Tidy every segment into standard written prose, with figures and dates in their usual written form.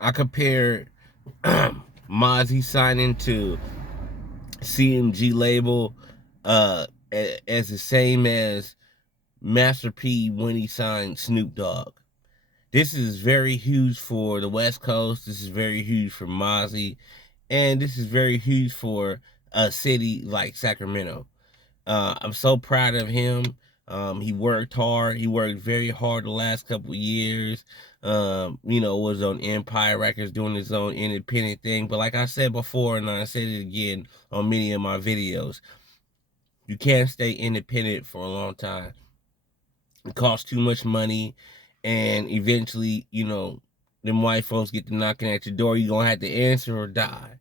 I compared Mozzy signing to CMG label as the same as Master P when he signed Snoop Dogg. This is very huge for the West Coast. This is very huge for Mozzy. And this is very huge for a city like Sacramento. I'm so proud of him. He worked hard. He worked very hard the last couple of years. Was on Empire Records doing his own independent thing. But like I said before, and I said it again on many of my videos, you can't stay independent for a long time. It costs too much money, and eventually, them white folks get to knocking at your door. You're gonna have to answer or die.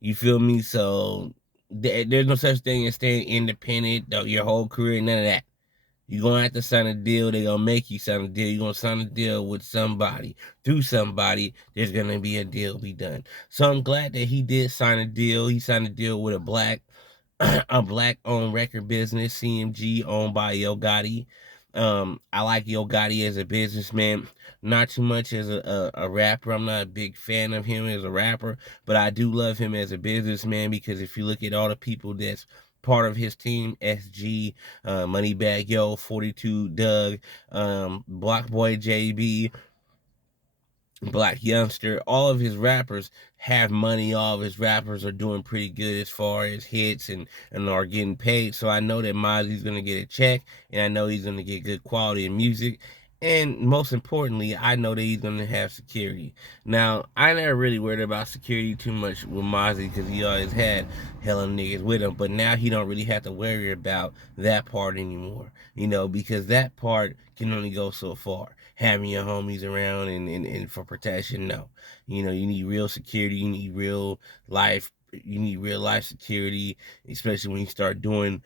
You feel me? So there's no such thing as staying independent your whole career. None of that. You're gonna have to sign a deal. They're gonna make you sign a deal. You're gonna sign a deal with somebody. Through somebody, there's gonna be a deal be done. So I'm glad that he did sign a deal. He signed a deal with a black a black owned record business, CMG, owned by Yo Gotti. I like Yo Gotti as a businessman, not too much as a rapper. I'm not a big fan of him as a rapper, but I do love him as a businessman because if you look at all the people that's part of his team, SG, Moneybag Yo, 42 Doug, Block Boy JB, Black Youngster, all of his rappers have money. All of his rappers are doing pretty good as far as hits and are getting paid. So I know that Mozzy's gonna get a check, and I know he's gonna get good quality of music. And most importantly, I know that he's gonna have security. Now, I never really worried about security too much with Mozzy because he always had hella niggas with him. But now he don't really have to worry about that part anymore. Because that part can only go so far. Having your homies around and for protection, no. You need real security, you need real life security, especially when you start doing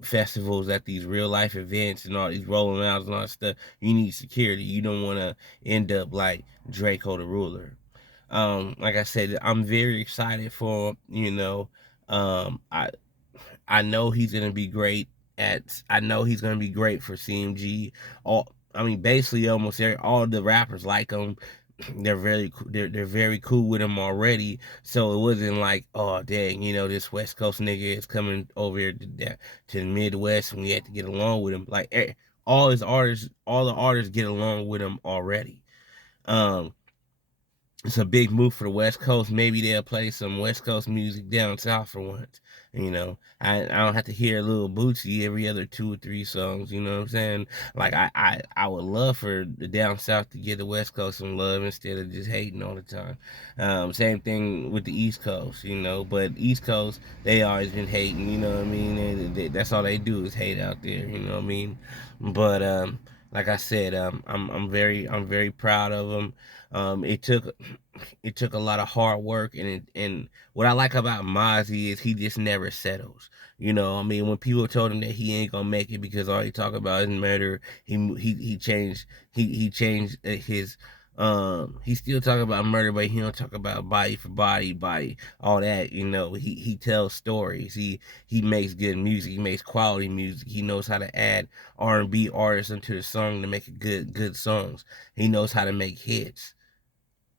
festivals at these real life events and all these rolling outs and all that stuff. You need security. You don't want to end up like Draco the Ruler. Like I said, I'm very excited for I know he's gonna be great I know he's gonna be great for CMG. Basically almost all the rappers like him. They're very cool with him already. So it wasn't like, oh dang, this West Coast nigga is coming over here to the Midwest and we had to get along with him. Like all the artists get along with him already. Um, it's a big move for the West Coast. Maybe they'll play some West Coast music down south for once. I don't have to hear Little Bootsy every other 2 or 3 songs. You know what I'm saying? Like I would love for the down south to give the West Coast some love instead of just hating all the time. Same thing with the East Coast. But East Coast they always been hating. You know what I mean? And that's all they do is hate out there. You know what I mean? But like I said, I'm very proud of them. It took a lot of hard work, and what I like about Mozzy is he just never settles. When people told him that he ain't gonna make it because all he talk about is murder, he changed he changed his he still talk about murder, but he don't talk about body for body, all that. He tells stories. He makes good music. He makes quality music. He knows how to add R&B artists into the song to make it good songs. He knows how to make hits.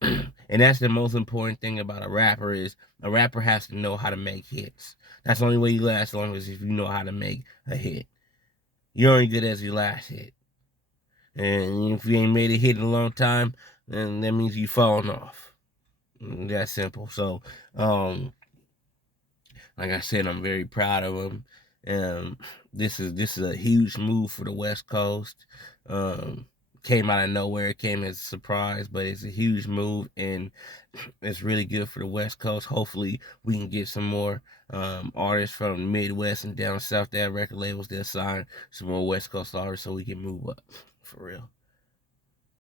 And that's the most important thing about a rapper is a rapper has to know how to make hits. That's the only way you last long is if you know how to make a hit. You're only good as your last hit. And if you ain't made a hit in a long time, then that means you falling off. That's simple. So, like I said, I'm very proud of him. This is a huge move for the West Coast. Um, Came out of nowhere. It came as a surprise, but it's a huge move, and it's really good for the West Coast. Hopefully, we can get some more artists from the Midwest and down south that record labels that sign some more West Coast artists so we can move up for real.